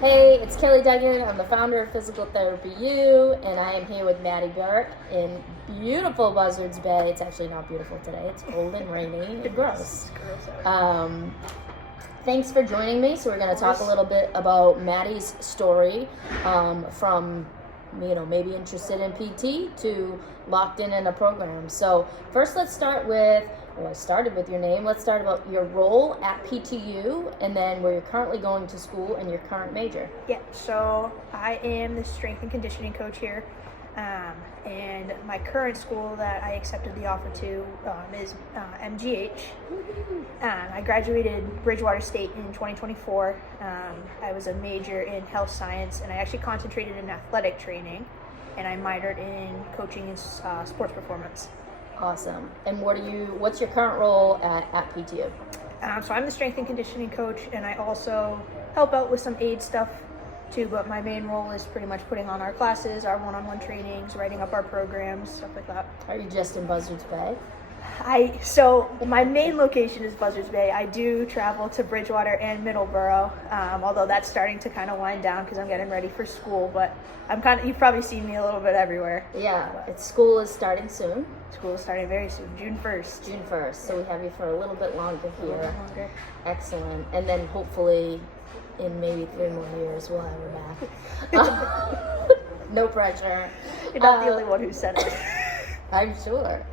Hey, it's Kelly Duggan. I'm the founder of Physical Therapy U, and I am here with Dr Burek in beautiful Buzzards Bay. It's actually not beautiful today. It's cold and rainy and gross. Thanks for joining me. So we're going to talk a little bit about Maddie's story from maybe interested in PT to locked in a program. So first let's start with, I started with your name. Let's start about your role at PTU and then where you're currently going to school and your current major. Yeah, so I am the strength and conditioning coach here. And my current school that I accepted the offer to is MGH. I graduated Bridgewater State in 2024. I was a major in health science, and I actually concentrated in athletic training, and I minored in coaching and sports performance. Awesome. And what's your current role at PTU? So I'm the strength and conditioning coach, and I also help out with some aid stuff too, but my main role is pretty much putting on our classes, our one-on-one trainings, writing up our programs, stuff like that. Are you just in Buzzards Bay? So my main location is Buzzards Bay. I do travel to Bridgewater and Middleborough, although that's starting to kind of wind down because I'm getting ready for school, but you've probably seen me a little bit everywhere. Yeah, school is starting soon. School is starting very soon, June 1st. June 1st, so we have you for a little bit longer here. A little bit longer. Excellent. And then hopefully in maybe 3 more years we'll have her back. No pressure. You're not the only one who said it. I'm sure.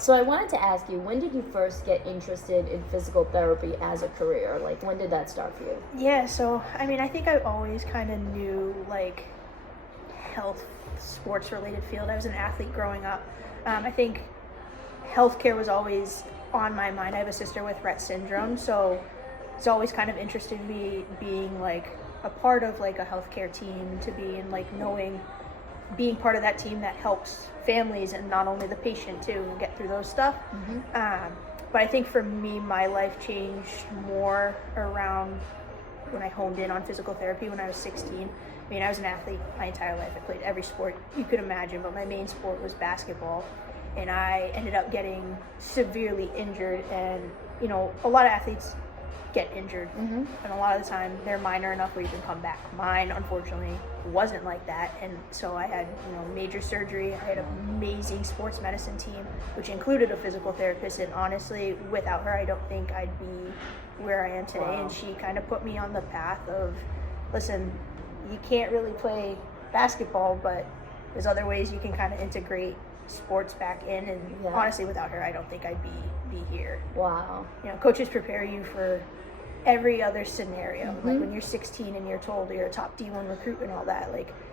So I wanted to ask you, when did you first get interested in physical therapy as a career? Like, when did that start for you? Yeah, so, I think I always kind of knew, health, sports-related field. I was an athlete growing up. I think healthcare was always on my mind. I have a sister with Rett syndrome, so it's always kind of interested me being, a part of, a healthcare team, to be in, being part of that team that helps families and not only the patient too get through those stuff. Mm-hmm. But I think for me, my life changed more around when I honed in on physical therapy when I was 16. I was an athlete my entire life. I played every sport you could imagine, but my main sport was basketball. And I ended up getting severely injured, and a lot of athletes get injured, mm-hmm. and a lot of the time they're minor enough where you can come back. Mine, unfortunately, wasn't like that, and so I had major surgery. I had an amazing sports medicine team, which included a physical therapist, and honestly, without her, I don't think I'd be where I am today. Wow. And she kind of put me on the path of, listen, you can't really play basketball, but there's other ways you can kind of integrate sports back in, and honestly, without her, I don't think I'd be here. Wow. Coaches prepare you for every other scenario. Mm-hmm. Like when you're 16 and you're told you're a top D1 recruit and all that,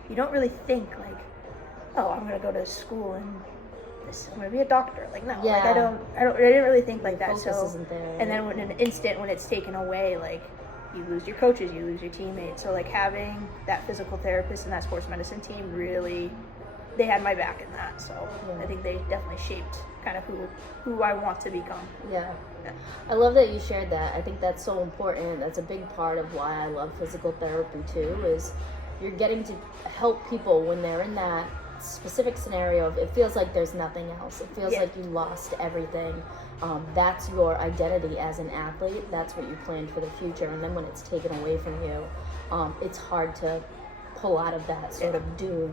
you don't really think oh, I'm gonna go to school and I'm gonna be a doctor. No, yeah. I didn't really think like that. Focus isn't there, right? And then when in an instant when it's taken away, you lose your coaches, you lose your teammates. So having that physical therapist and that sports medicine team, really, they had my back in that. So I think they definitely shaped kind of who I want to become. Yeah. I love that you shared that. I think that's so important. That's a big part of why I love physical therapy too, is you're getting to help people when they're in that specific scenario of, it feels like there's nothing else. It feels like you lost everything. That's your identity as an athlete. That's what you planned for the future. And then when it's taken away from you, it's hard to pull out of that sort of doom.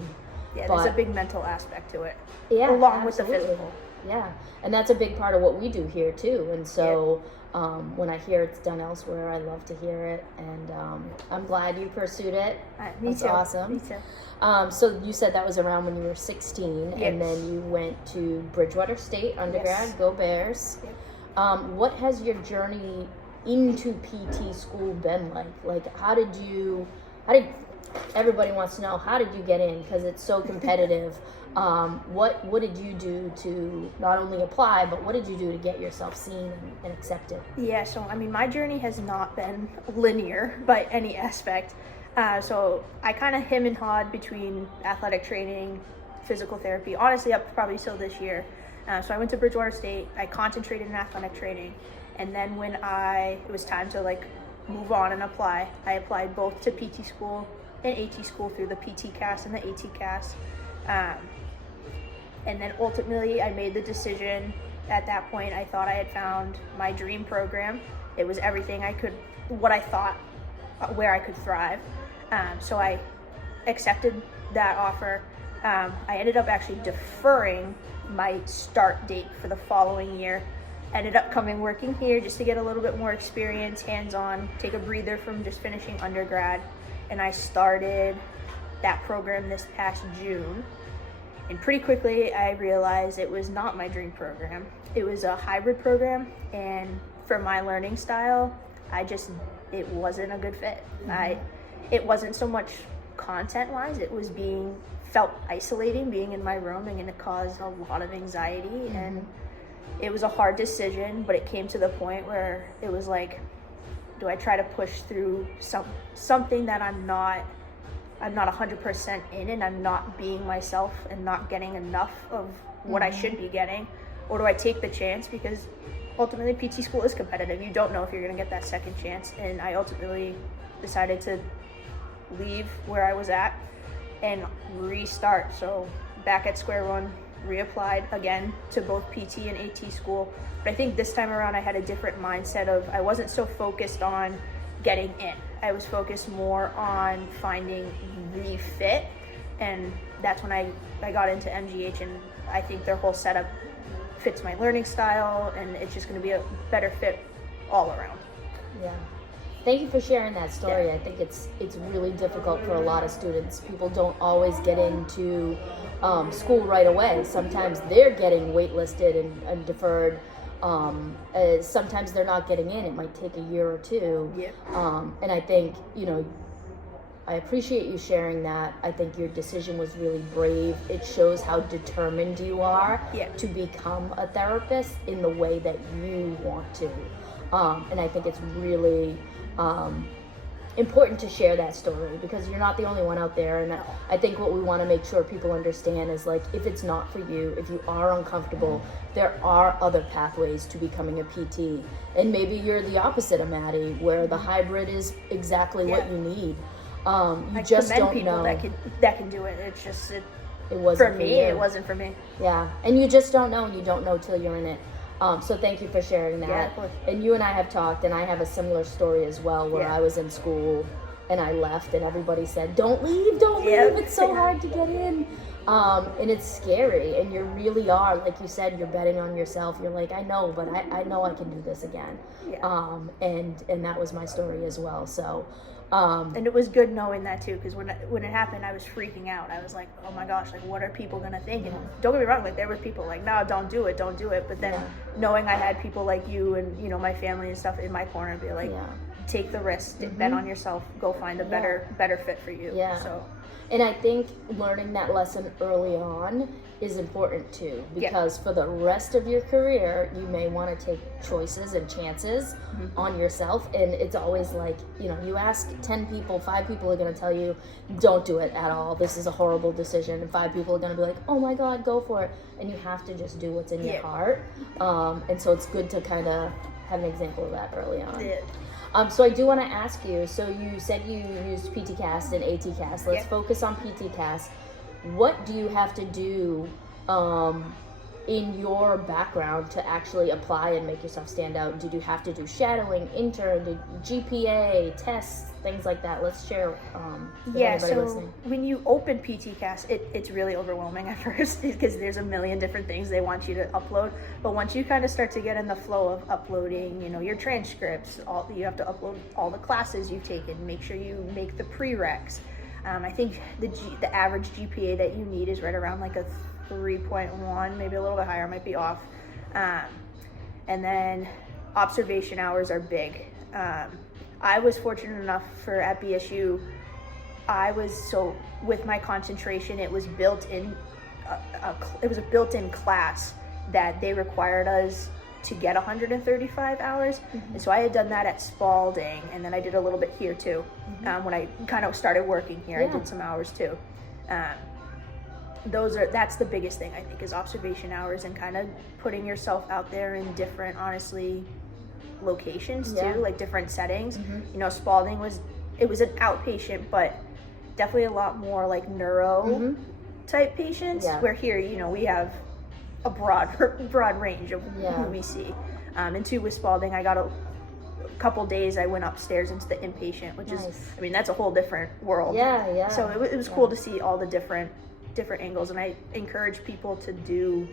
Yeah, there's a big mental aspect to it. Yeah, along absolutely. with the physical. Yeah, and that's a big part of what we do here too. And so when I hear it's done elsewhere, I love to hear it. And I'm glad you pursued it. Me That's too. awesome. Me too. So you said that was around when you were 16, Yes. and then you went to Bridgewater State undergrad. Yes. Go Bears. Yep. What has your journey into PT school been like? How did everybody wants to know, how did you get in? Because it's so competitive. What did you do to not only apply, but what did you do to get yourself seen and accepted? Yeah, so my journey has not been linear by any aspect. So I kind of hem and hawed between athletic training, physical therapy, honestly up probably till this year. So I went to Bridgewater State. I concentrated in athletic training, and then when it was time to move on and apply, I applied both to PT school and AT school through the PT CAS and the AT CAS. And then ultimately I made the decision. At that point, I thought I had found my dream program. It was everything what I thought, where I could thrive. So I accepted that offer. I ended up actually deferring my start date for the following year. Ended up working here just to get a little bit more experience, hands-on, take a breather from just finishing undergrad. And I started that program this past June. And pretty quickly I realized it was not my dream program. It was a hybrid program, and for my learning style, it wasn't a good fit. It wasn't so much content-wise, it was felt isolating, being in my room, and it caused a lot of anxiety. And it was a hard decision, but it came to the point where it was like, do I try to push through something that I'm not 100% in, and I'm not being myself and not getting enough of what I should be getting? Or do I take the chance? Because ultimately PT school is competitive. You don't know if you're going to get that second chance. And I ultimately decided to leave where I was at and restart. So back at square one, reapplied again to both PT and AT school. But I think this time around I had a different mindset of, I wasn't so focused on getting in. I was focused more on finding the fit. And that's when I got into MGH, and I think their whole setup fits my learning style, and it's just going to be a better fit all around. Yeah. Thank you for sharing that story. Yeah. I think it's really difficult for a lot of students. People don't always get into school right away. Sometimes they're getting waitlisted and deferred. Sometimes they're not getting in. It might take a year or two. Yep. And I think, I appreciate you sharing that. I think your decision was really brave. It shows how determined you are to become a therapist in the way that you want to. And I think it's really important to share that story, because you're not the only one out there. And I think what we want to make sure people understand is, like, if it's not for you, if you are uncomfortable, there are other pathways to becoming a PT. And maybe you're the opposite of Maddie, where the hybrid is exactly what you need. You just don't know that can do it. It's just it wasn't for me. It wasn't for me. Yeah, and you just don't know, and you don't know till you're in it. So thank you for sharing that. Yeah, of course. And you and I have talked, and I have a similar story as well, where I was in school and I left, and everybody said, "Don't leave, don't leave. It's so hard to get in." And it's scary, and you really are, like you said, you're betting on yourself. You're like, I know, but I know I can do this again. Yeah. And that was my story as well. So. And it was good knowing that too, because when it happened, I was freaking out. I was like, oh my gosh, like, what are people gonna think? And don't get me wrong, like, there were people like, no, don't do it. But then knowing I had people like you and my family and stuff in my corner, be like, take the risk, bet on yourself, go find a better fit for you. Yeah. So. And I think learning that lesson early on is important too, because for the rest of your career, you may want to take choices and chances on yourself. And it's always like, you ask 10 people, 5 people are going to tell you, don't do it at all. This is a horrible decision. And 5 people are going to be like, oh my God, go for it. And you have to just do what's in your heart. And so it's good to kind of have an example of that early on. Yeah. So I do want to ask you, so you said you used PTCast and ATCast. Let's focus on PTCast. What do you have to do in your background to actually apply and make yourself stand out? Did you have to do shadowing, intern, GPA, tests, things like that? Let's share with anybody listening. When you open PTCast, it's really overwhelming at first, because there's a million different things they want you to upload. But once you kind of start to get in the flow of uploading, your transcripts, you have to upload all the classes you've taken, make sure you make the prereqs. I think the average GPA that you need is right around like a 3.1, maybe a little bit higher, might be off. And then observation hours are big. I was fortunate enough at BSU, with my concentration, it was built in, it was a built-in class that they required us to get 135 hours. And so I had done that at Spalding, and then I did a little bit here too. When I kind of started working here, I did some hours too. That's the biggest thing, I think, is observation hours and kind of putting yourself out there in different, honestly, locations too, like different settings. Spalding was an outpatient, but definitely a lot more like neuro type patients, where here, we have a broad range of who we see. And two, with Spalding, I got couple days I went upstairs into the inpatient, which is, Nice. I mean, that's a whole different world. Yeah. So it was cool to see all the different angles, and I encourage people to do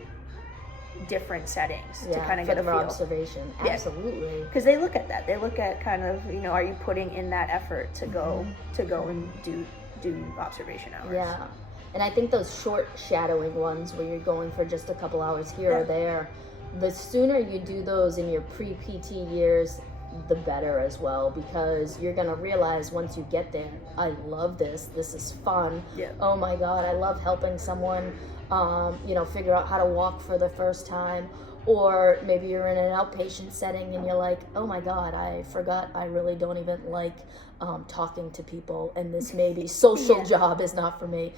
different settings to kind of get a for feel. observation. Yeah. Absolutely. Because they look at that. They look at kind of, are you putting in that effort to go and do observation hours? Yeah. And I think those short shadowing ones where you're going for just a couple hours here or there, the sooner you do those in your pre-PT years, the better as well, because you're going to realize once you get there, I love this. This is fun. Yeah. Oh my God, I love helping someone, figure out how to walk for the first time. Or maybe you're in an outpatient setting and you're like, oh my God, I forgot I really don't even like talking to people, and this maybe social job is not for me.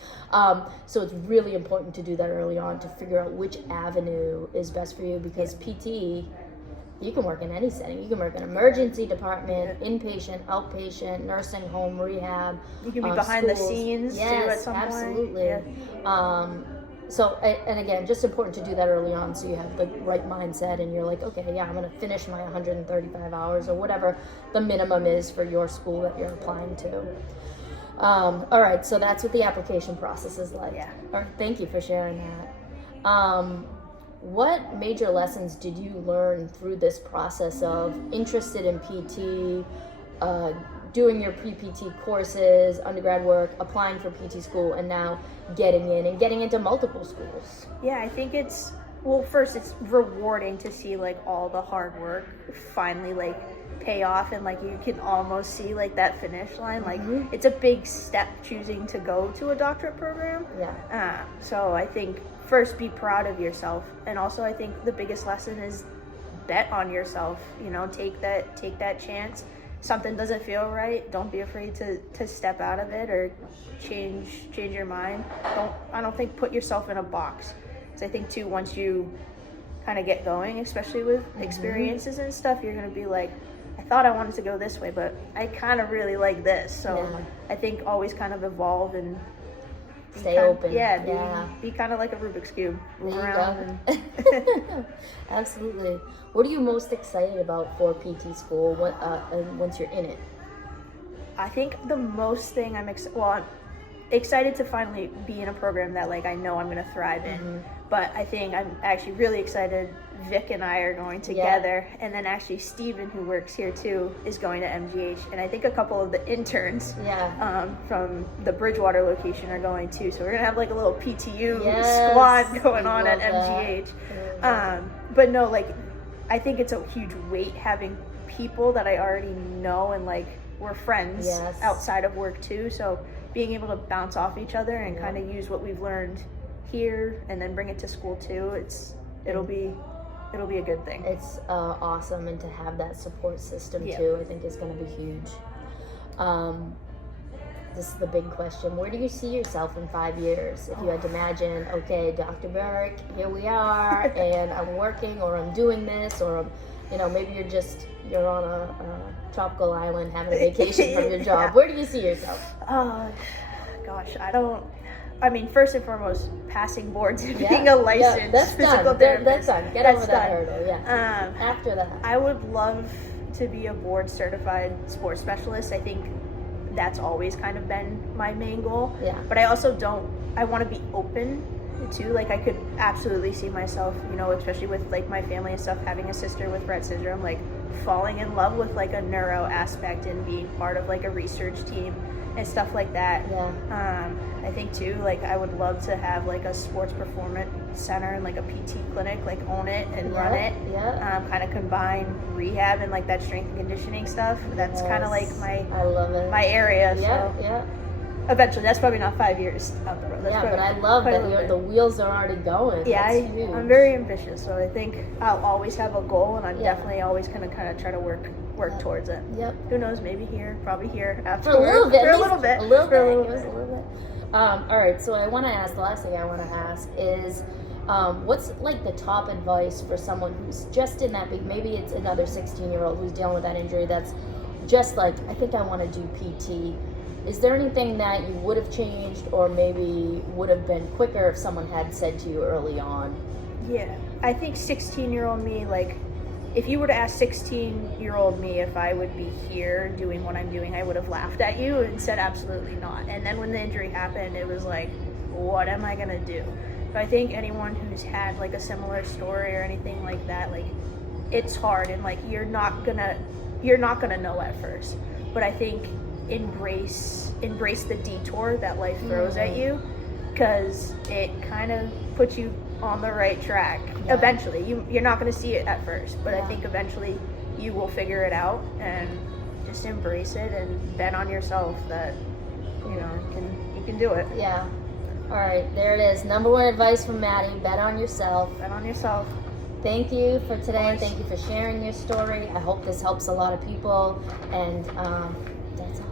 So it's really important to do that early on to figure out which avenue is best for you, because PT, you can work in any setting. You can work in emergency department, inpatient, outpatient, nursing home, rehab. You can be behind schools. the scenes too at some absolutely. point. Yeah. So, and again, just important to do that early on so you have the right mindset and you're like, okay, yeah, I'm going to finish my 135 hours or whatever the minimum is for your school that you're applying to. All right, so that's what the application process is like. Yeah. All right, thank you for sharing that. What major lessons did you learn through this process of interested in PT, doing your pre-PT courses, undergrad work, applying for PT school, and now getting into multiple schools? Yeah, I think first it's rewarding to see like all the hard work finally like pay off, and like you can almost see like that finish line. Like it's a big step choosing to go to a doctorate program. Yeah. So I think first be proud of yourself, and also I think the biggest lesson is bet on yourself. Take that chance. Something doesn't feel right, don't be afraid to step out of it or change your mind. I don't think put yourself in a box. So I think too, once you kind of get going, especially with experiences and stuff, you're going to be like, I thought I wanted to go this way, but I kind of really like this. So I think always kind of evolve and stay open. Be kind of like a Rubik's Cube. Move There you around. go. Absolutely. What are you most excited about for PT school once you're in it? I think the most thing I'm excited to finally be in a program that like I know I'm going to thrive in. But I think I'm actually really excited. Vic and I are going together, and then actually Steven, who works here too, is going to MGH, and I think a couple of the interns from the Bridgewater location are going too. So we're gonna have like a little PTU squad going on at MGH. But no, like I think it's a huge weight having people that I already know and like we're friends outside of work too. So being able to bounce off each other and kind of use what we've learned here and then bring it to school too. It'll be a good thing. It's awesome, and to have that support system too, I think is going to be huge. This is the big question. Where do you see yourself in 5 years? If you had to imagine, okay, Dr. Burek, here we are, and I'm working, or I'm doing this, or I'm, maybe you're on a tropical island having a vacation from your job. Where do you see yourself? Gosh, I mean, first and foremost, passing boards and being a licensed physical therapist. That's done. Get over that hurdle. After that, I would love to be a board certified sports specialist. I think that's always kind of been my main goal. Yeah. But I also I want to be open too. Like I could absolutely see myself, especially with like my family and stuff, having a sister with Rett syndrome, like falling in love with like a neuro aspect and being part of like a research team and stuff like that. I think too, like I would love to have like a sports performance center and like a PT clinic, like own it and run it. Kind of combine rehab and like that strength and conditioning stuff. That's kind of like I love it. my area. Eventually, that's probably not 5 years out the road. But I love that the wheels are already going. Yeah, I'm very ambitious, so I think I'll always have a goal, and I'm definitely always gonna kind of try to work towards it. Who knows? Maybe probably here after for a little bit. A little bit. All right. So the last thing I want to ask is, what's like the top advice for someone who's just in that maybe it's another 16-year-old who's dealing with that injury that's just like, I think I want to do PT. Is there anything that you would have changed or maybe would have been quicker if someone had said to you early on? Yeah, I think 16-year-old me, like, if you were to ask 16-year-old me if I would be here doing what I'm doing, I would have laughed at you and said absolutely not. And then when the injury happened, it was like, what am I gonna do? So I think anyone who's had like a similar story or anything like that, like, it's hard, and like you're not gonna know at first. But I think embrace the detour that life throws at you, because it kind of puts you on the right track. Yeah. Eventually, you're not going to see it at first, but Yeah. I think eventually you will figure it out, and just embrace it and bet on yourself that you can do it. Yeah. All right, there it is. Number one advice from Maddie: bet on yourself. Bet on yourself. Thank you for today, and Of course. thank you for sharing your story. I hope this helps a lot of people, and that's all.